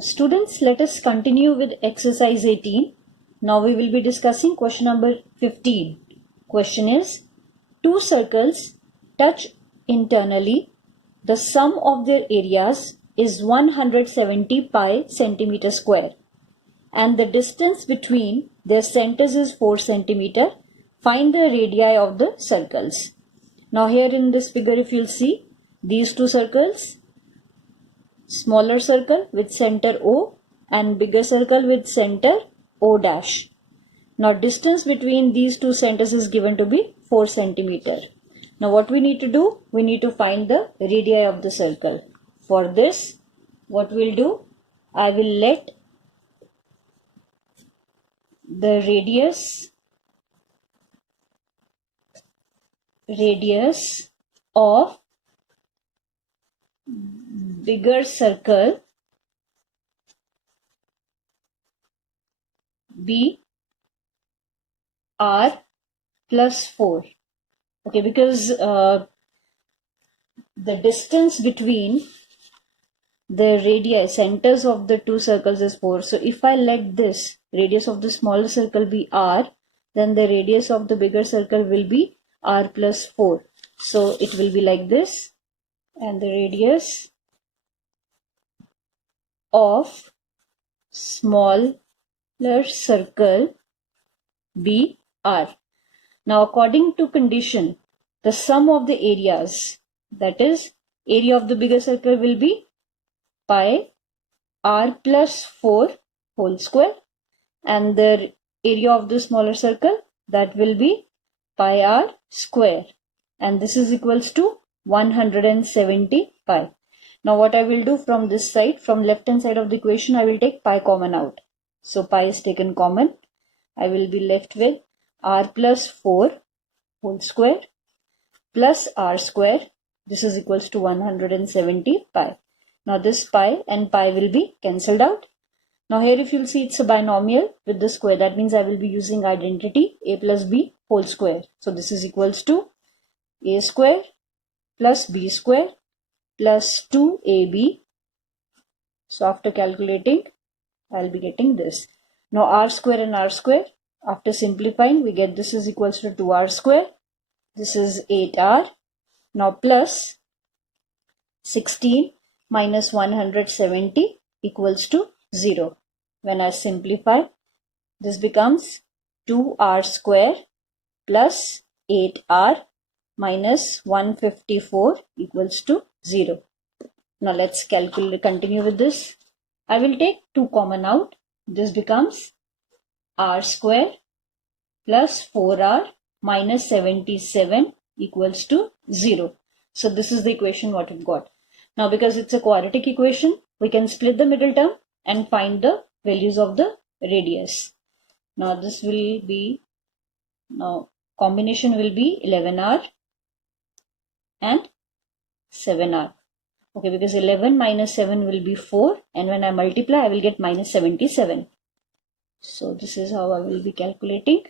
Students, let us continue with exercise 18. Now we will be discussing question number 15. Question is, two circles touch internally. The sum of their areas is 170 pi centimeter square and the distance between their centers is 4 centimeter. Find the radii of the circles. Now here in this figure, if you'll see these two circles, smaller circle with center O and bigger circle with center O dash. Now distance between these two centers is given to be 4 centimeter. Now what we need to do? We need to find the radii of the circle. For this, what we'll do? I will let the radius of bigger circle be r plus 4. Okay, because the distance between the radii, centers of the two circles is 4. So if I let this radius of the smaller circle be r, then the radius of the bigger circle will be r plus 4. So it will be like this, and the radius of smaller circle be r. Now according to condition, the sum of the areas, that is area of the bigger circle, will be pi r plus 4 whole square, and the area of the smaller circle, that will be pi r square, and this is equals to 170 pi. Now what I will do from this side, from left hand side of the equation, I will take pi common out. So pi is taken common. I will be left with r plus 4 whole square plus r square. This is equals to 170 pi. Now this pi and pi will be cancelled out. Now here if you'll see, it's a binomial with the square. That means I will be using identity a plus b whole square. So this is equals to a square plus b square plus 2ab. So after calculating, I'll be getting this. Now r square and r square, after simplifying, we get this is equals to 2r square. This is 8r. Now plus 16 minus 170 equals to 0. When I simplify, this becomes 2r square plus 8r minus 154 equals to 0. Now let's continue with this. I will take 2 common out. This becomes r square plus 4r minus 77 equals to 0. So this is the equation what we've got. Now because it's a quadratic equation, we can split the middle term and find the values of the radius. Now this will be, now combination will be 11r and 7r. Okay, because 11 minus 7 will be 4, and when I multiply, I will get minus 77. So this is how I will be calculating.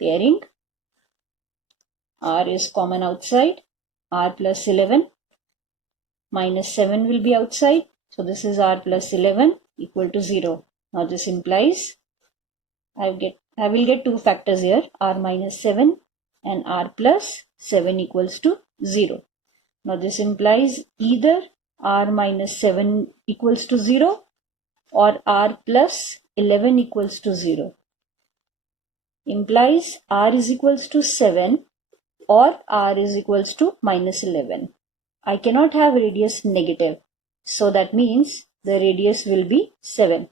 Pairing. R is common outside. R plus 11 minus 7 will be outside. So this is r plus 11 equal to 0. Now this implies I will get two factors here, r minus 7 and r plus 7 equals to 0. Now this implies either r minus 7 equals to 0 or r plus 11 equals to 0. Implies r is equals to 7 or r is equals to minus 11. I cannot have radius negative. So that means the radius will be 7.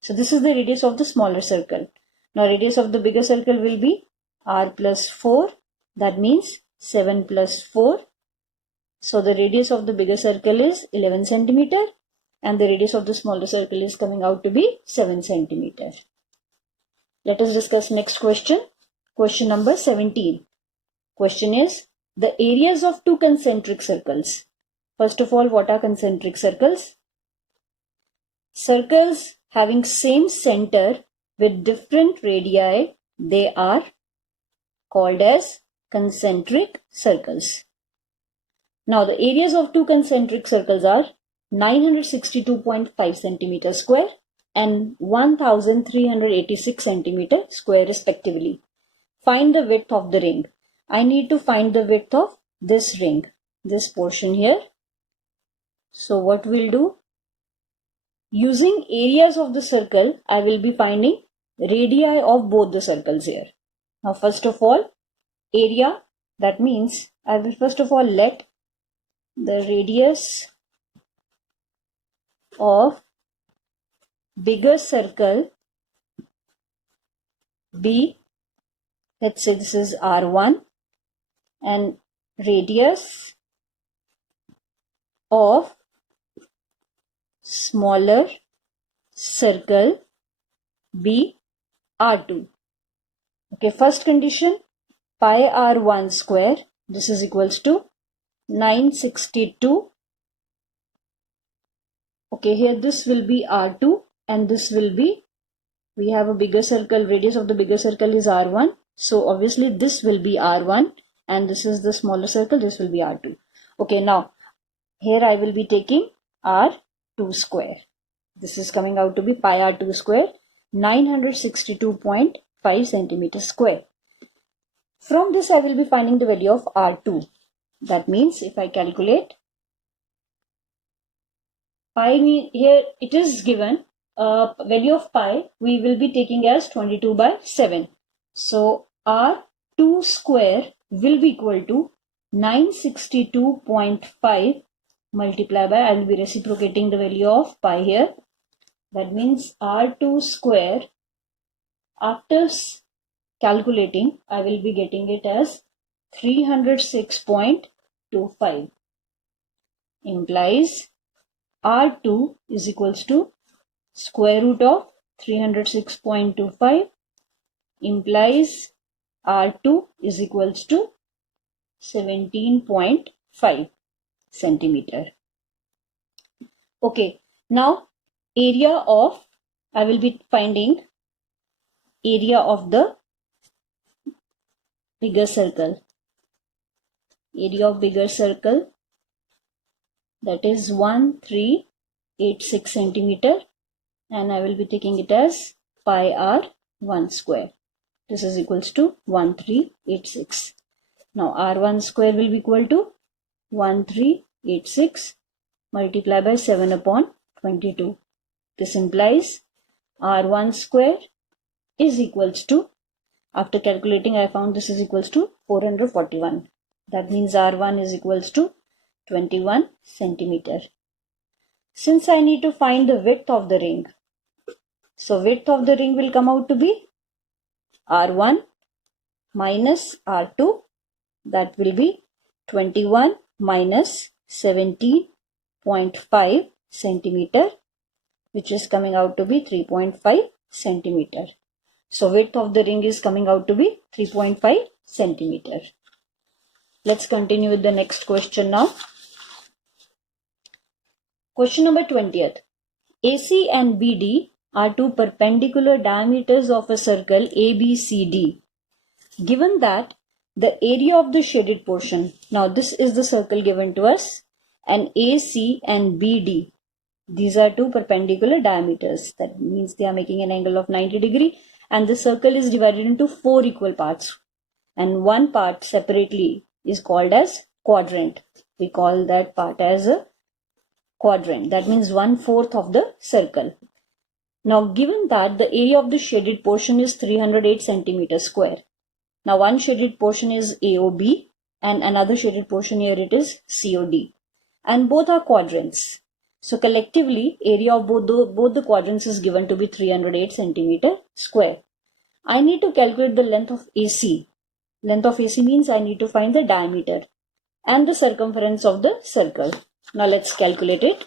So this is the radius of the smaller circle. Now radius of the bigger circle will be r plus 4. That means 7 plus 4. So the radius of the bigger circle is 11 centimeter and the radius of the smaller circle is coming out to be 7 centimeter. Let us discuss next question. Question number 17. Question is the areas of two concentric circles. First of all, what are concentric circles? Circles having same center with different radii, they are called as concentric circles. Now the areas of two concentric circles are 962.5 centimeter square and 1386 centimeter square respectively. Find the width of the ring. I need to find the width of this ring, this portion here. So what we'll do? Using areas of the circle, I will be finding radii of both the circles here. Now first of all, area, that means I will first of all let the radius of bigger circle be, let's say this is R1, and radius of smaller circle be R2. Okay, first condition, pi R1 square, this is equals to 962. Okay, here this will be R2 and this will be, we have a bigger circle, radius of the bigger circle is R1. So obviously this will be R1 and this is the smaller circle, this will be R2. Okay, now here I will be taking R2 square. This is coming out to be pi R2 square, 962.5 centimeter square. From this I will be finding the value of R2. That means if I calculate pi, here it is given value of pi we will be taking as 22/7. So R2 square will be equal to 962.5 multiplied by, I will be reciprocating the value of pi here. That means R2 square, after calculating, I will be getting it as 306.25, implies R2 is equals to square root of 306.25, implies R2 is equals to 17.5 centimeter. Okay, now area of, I will be finding area of the bigger circle. Area of bigger circle, that is 1386 centimeter, and I will be taking it as pi R1 square. This is equals to 1386. Now R1 square will be equal to 1386 multiplied by 7/22. This implies R1 square is equals to, after calculating I found this is equals to 441. That means R1 is equals to 21 centimeter. Since I need to find the width of the ring, so width of the ring will come out to be R1 minus R2, that will be 21 minus 17.5 centimeter, which is coming out to be 3.5 centimeter. So width of the ring is coming out to be 3.5 centimeter. Let's continue with the next question now. Question number 20th. AC and BD are two perpendicular diameters of a circle ABCD. Given that the area of the shaded portion, now this is the circle given to us, and AC and BD, these are two perpendicular diameters. That means they are making an angle of 90 degree, and the circle is divided into 4 equal parts, and one part separately is called as quadrant. We call that part as a quadrant. That means 1/4 of the circle. Now given that the area of the shaded portion is 308 centimeter square. Now one shaded portion is AOB and another shaded portion here it is COD, and both are quadrants. So collectively area of both the quadrants is given to be 308 centimeter square. I need to calculate the length of AC. Length of AC means I need to find the diameter and the circumference of the circle. Now let's calculate it.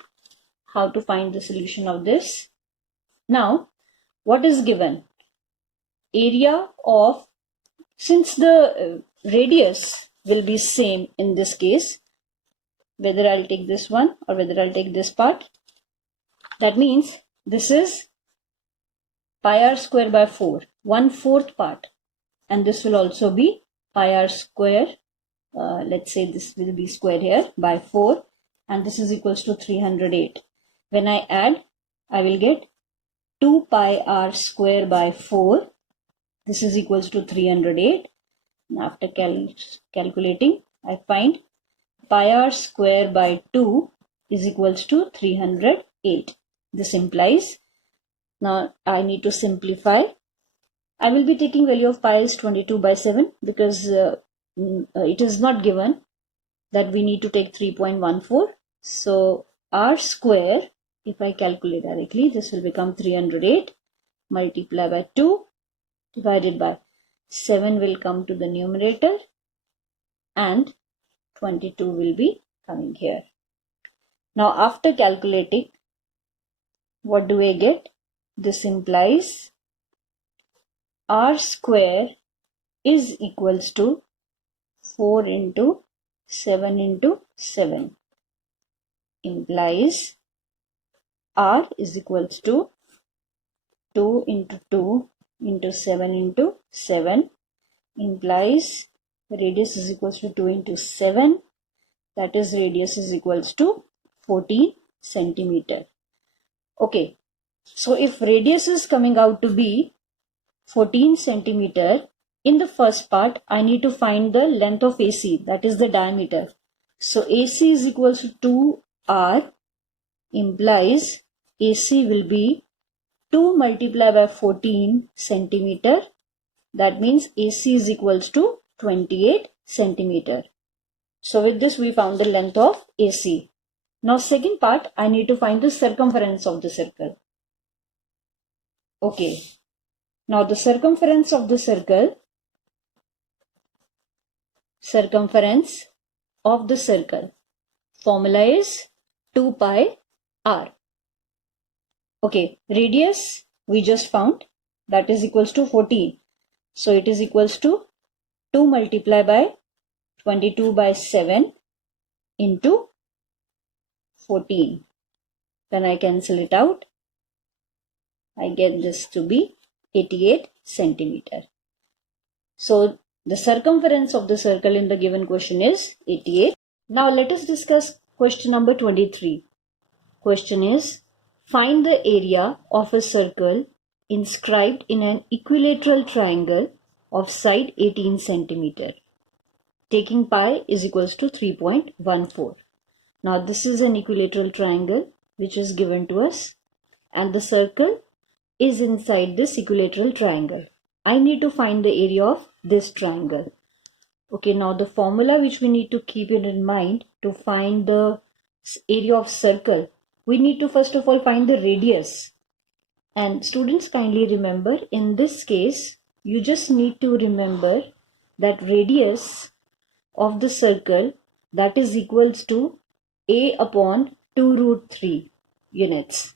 How to find the solution of this? Now what is given? Area of, since the radius will be same in this case, whether I'll take this one or whether I'll take this part, that means this is pi r square by 4, 1/4 part, and this will also be pi r square, let's say this will be square here, by 4, and this is equals to 308. When I add, I will get 2 pi r square by 4. This is equals to 308. And after calculating, I find pi r square by 2 is equals to 308. This implies, now I need to simplify. I will be taking value of pi is 22 by 7 because it is not given that we need to take 3.14. So r square, if I calculate directly, this will become 308 multiplied by 2 divided by 7 will come to the numerator and 22 will be coming here. Now after calculating, what do I get? This implies r square is equals to 4 into 7 into 7, implies r is equals to 2 into 2 into 7 into 7, implies radius is equals to 2 into 7, that is radius is equals to 14 centimeter. Okay, so if radius is coming out to be 14 centimeter, in the first part I need to find the length of AC, that is the diameter. So AC is equals to 2r, implies AC will be 2 multiplied by 14 centimeter, that means AC is equals to 28 centimeter. So with this we found the length of AC. Now second part, I need to find the circumference of the circle. Okay, now the circumference of the circle, formula is 2 pi r. Okay, radius we just found, that is equals to 14. So it is equals to 2 multiplied by 22 by 7 into 14. Then I cancel it out. I get this to be 88 centimeter. So the circumference of the circle in the given question is 88. Now let us discuss question number 23. Question is, find the area of a circle inscribed in an equilateral triangle of side 18 centimeter. Taking pi is equals to 3.14. Now this is an equilateral triangle which is given to us, and the circle is inside this equilateral triangle. I need to find the area of this triangle. Okay, now the formula which we need to keep it in mind to find the area of circle, we need to first of all find the radius. And students, kindly remember, in this case, you just need to remember that radius of the circle, that is equals to a upon 2 root 3 units,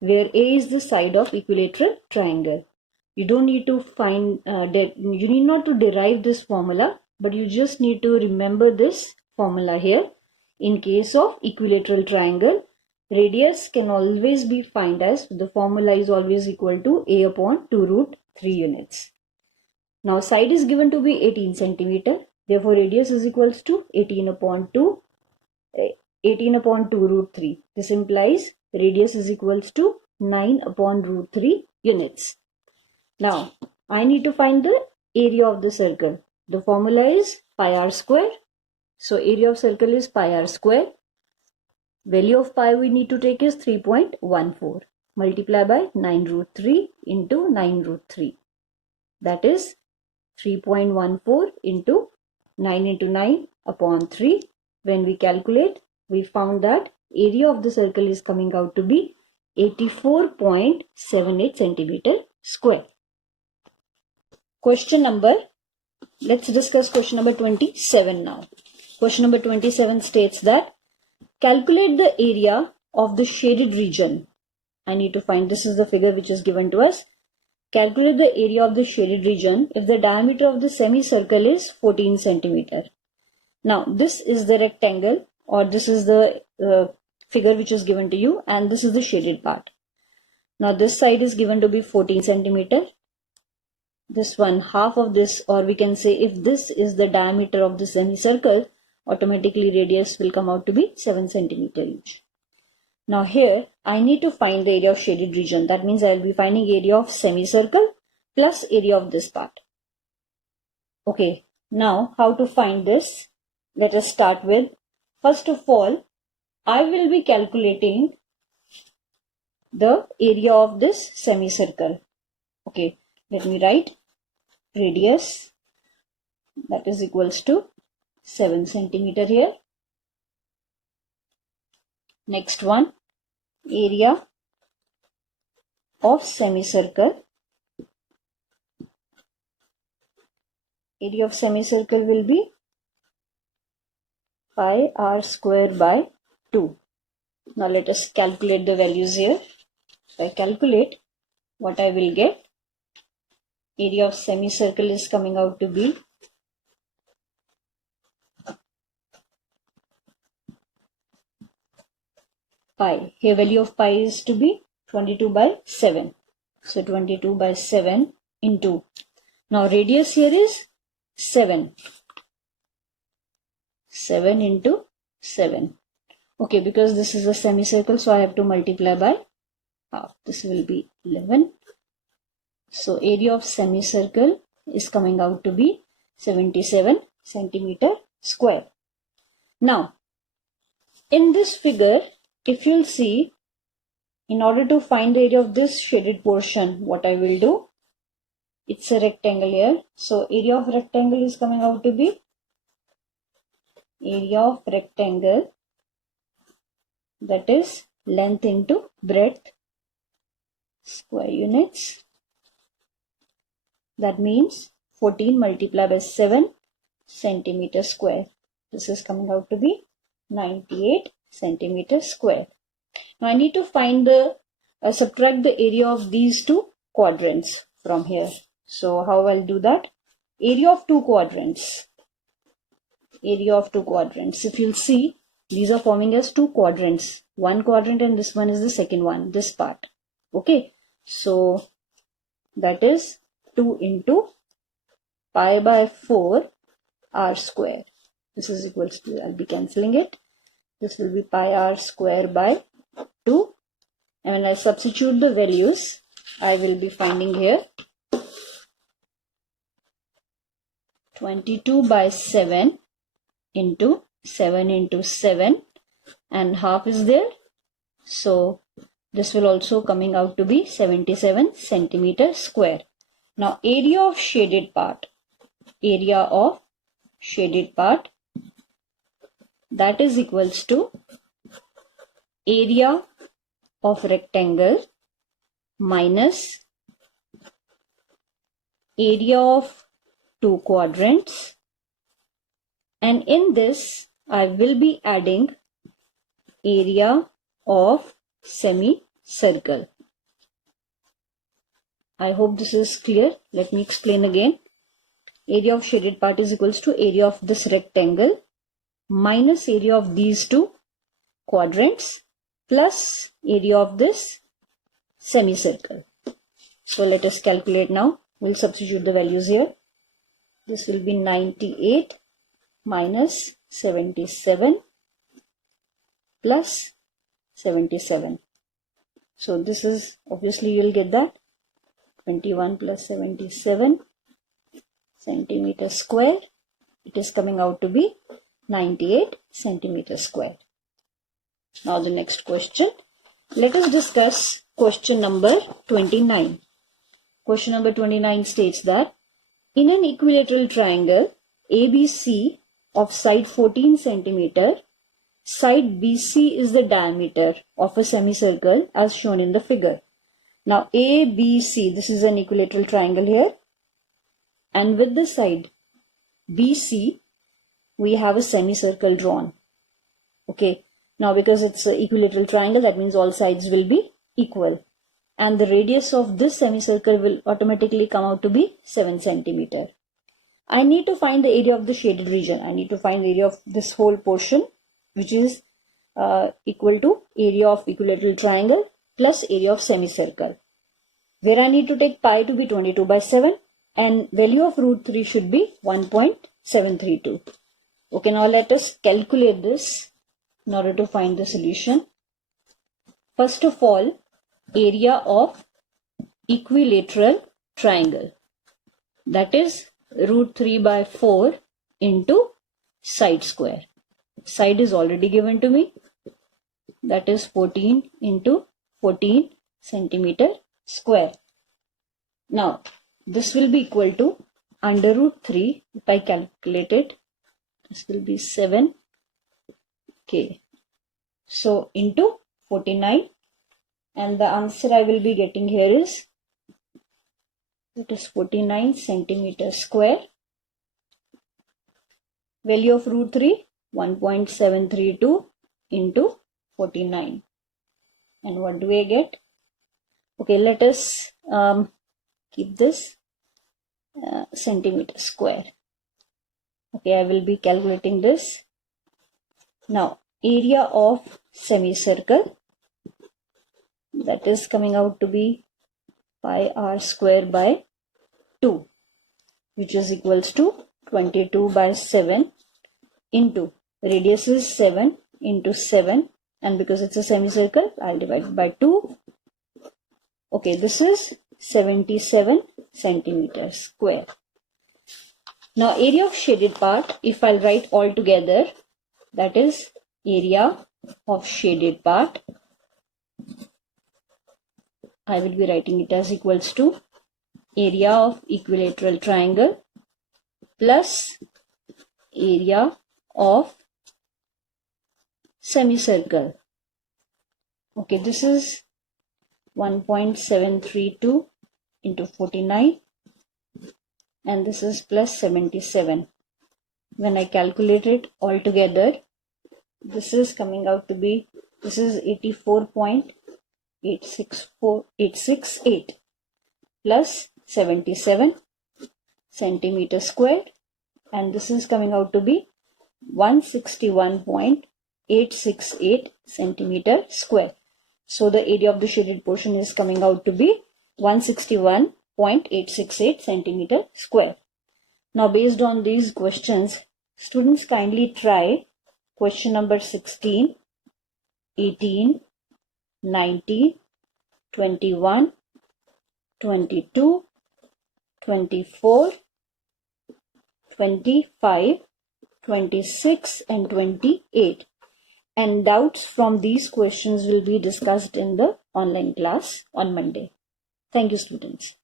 where a is the side of equilateral triangle. You don't need to find, you need not to derive this formula, but you just need to remember this formula here. In case of equilateral triangle, radius can always be found as, the formula is always equal to a upon 2 root 3 units. Now side is given to be 18 centimeter. Therefore radius is equals to 18 upon 2 root 3. This implies radius is equals to 9 upon root 3 units. Now I need to find the area of the circle. The formula is pi r square. So area of circle is pi r square. Value of pi we need to take is 3.14. Multiply by 9 root 3 into 9 root 3. That is 3.14 into 9 into 9 upon 3. When we calculate, we found that area of the circle is coming out to be 84.78 centimeter square. Let's discuss question number 27 now. Question number 27 states that calculate the area of the shaded region. I need to find, this is the figure which is given to us. Calculate the area of the shaded region if the diameter of the semicircle is 14 centimeter. Now this is the rectangle, or this is the figure which is given to you, and this is the shaded part. Now this side is given to be 14 centimeter. This one, half of this, or we can say if this is the diameter of the semicircle, automatically radius will come out to be 7 centimeter each. Now here I need to find the area of shaded region. That means I will be finding area of semicircle plus area of this part. Okay, now how to find this? Let us start with, first of all, I will be calculating the area of this semicircle. Okay, let me write radius, that is equals to 7 centimeter here. Next one, area of semicircle. Area of semicircle will be pi r square by 2. Now let us calculate the values here. So I calculate what I will get. Area of semicircle is coming out to be pi. Here value of pi is to be 22 by 7. So 22 by 7 into. Now radius here is 7. 7 into 7. Okay, because this is a semicircle, so I have to multiply by half. This will be 11. So area of semicircle is coming out to be 77 centimeter square. Now, in this figure, if you'll see, in order to find the area of this shaded portion, what I will do, it's a rectangle here. So area of rectangle is coming out to be area of rectangle, that is length into breadth, square units. That means 14 multiplied by 7 centimeter square. This is coming out to be 98 centimeter square. Now I need to find the subtract the area of these two quadrants from here. So how I'll do that? Area of two quadrants. Area of two quadrants. If you'll see, these are forming as two quadrants. One quadrant and this one is the second one, this part. Okay. So that is 2 into pi by 4 r square. This is equals to, I'll be cancelling it. This will be pi r square by 2. And when I substitute the values, I will be finding here 22 by 7 into 7 into 7 and half is there. So this will also coming out to be 77 centimeter square. Now area of shaded part. Area of shaded part, that is equals to area of rectangle minus area of two quadrants, and in this I will be adding area of semicircle. I hope this is clear. Let me explain again. Area of shaded part is equals to area of this rectangle minus area of these two quadrants plus area of this semicircle. So let us calculate now. We'll substitute the values here. This will be 98 minus 77 plus 77. So this is, obviously you'll get that 21 plus 77 centimeter square. It is coming out to be 98 centimeter square. Now the next question. Let us discuss question number 29. Question number 29 states that in an equilateral triangle ABC of side 14 centimeter, side BC is the diameter of a semicircle as shown in the figure. Now ABC, this is an equilateral triangle here, and with the side BC we have a semicircle drawn. Okay, now because it's an equilateral triangle, that means all sides will be equal, and the radius of this semicircle will automatically come out to be 7 centimeter. I need to find the area of the shaded region. I need to find the area of this whole portion, which is equal to area of equilateral triangle plus area of semicircle, where I need to take pi to be 22 by 7 and value of root 3 should be 1.732. Okay, now let us calculate this in order to find the solution. First of all, area of equilateral triangle, that is root 3 by 4 into side square. Side is already given to me, that is 14 into 14 centimeter square. Now this will be equal to under root 3. If I calculate it, this will be 7. Okay, so into 49, and the answer I will be getting here is, it is 49 centimeter square. Value of root 3, 1.732 into 49. And what do I get? Okay, let us keep this centimeter square. Okay, I will be calculating this. Now, area of semicircle, that is coming out to be pi r square by 2, which is equals to 22 by 7 into radius is 7 into 7, and because it's a semicircle, I'll divide by 2. Okay, this is 77 centimeters square. Now area of shaded part, if I'll write all together, that is area of shaded part, I will be writing it as equals to area of equilateral triangle plus area of semicircle. Okay, this is 1.732 into 49, and this is plus 77. When I calculate it all together, this is coming out to be, this is 84.864868 plus 77 centimeter squared, and this is coming out to be 161.868 centimeter square. So the area of the shaded portion is coming out to be 161.868 centimeter square. Now based on these questions, students kindly try question number 16, 18, 19, 21, 22, 24, 25, 26 and 28. And doubts from these questions will be discussed in the online class on Monday. Thank you, students.